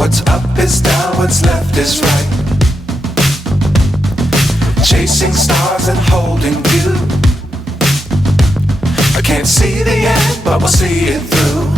What's up is down, what's left is right. Chasing stars and holding you. I can't see the end, but we'll see it through.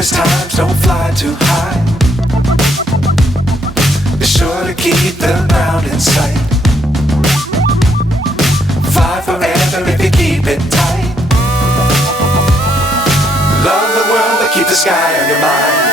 Times don't fly too high. Be sure to keep the ground in sight. Fly forever if you keep it tight. Love the world but keep the sky on your mind.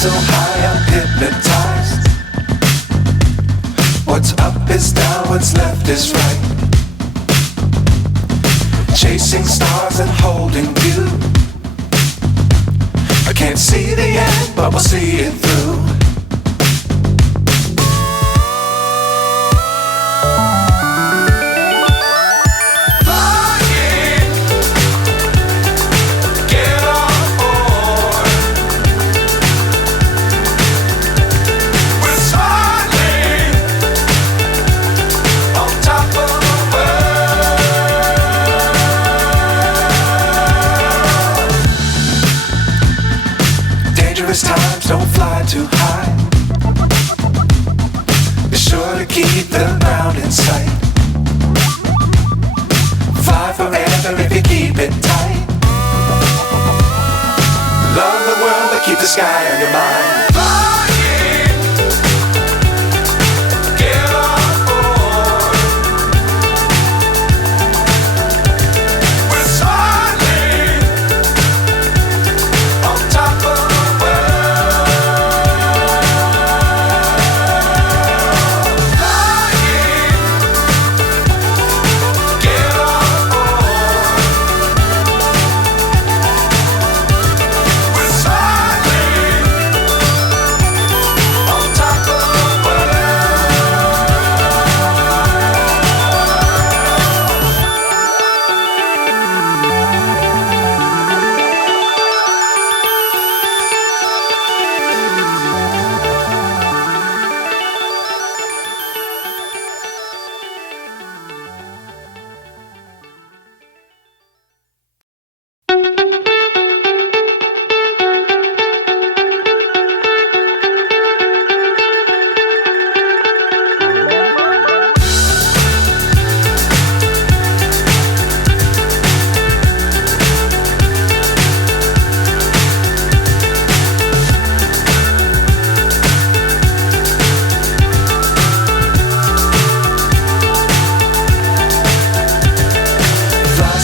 So high I'm hypnotized. What's up is down, what's left is right. Chasing stars and holding you. I can't see the end, but we'll see it through. Times don't fly too high. Be sure to keep the ground in sight. Fly forever if you keep it tight. Love the world but keep the sky on your mind.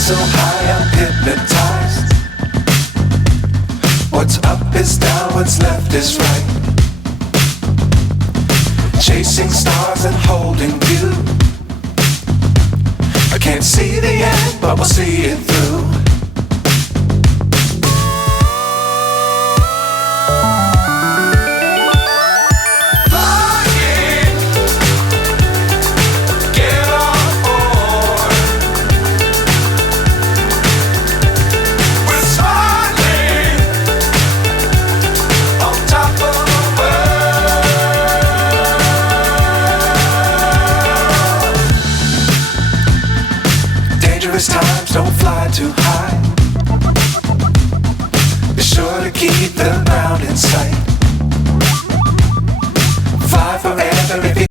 So high I'm hypnotized. What's up is down, what's left is right. Chasing stars and holding you. I can't see the end, but we'll see it through. Dangerous times, don't fly too high. Be sure to keep the ground in sight. Fly forever if you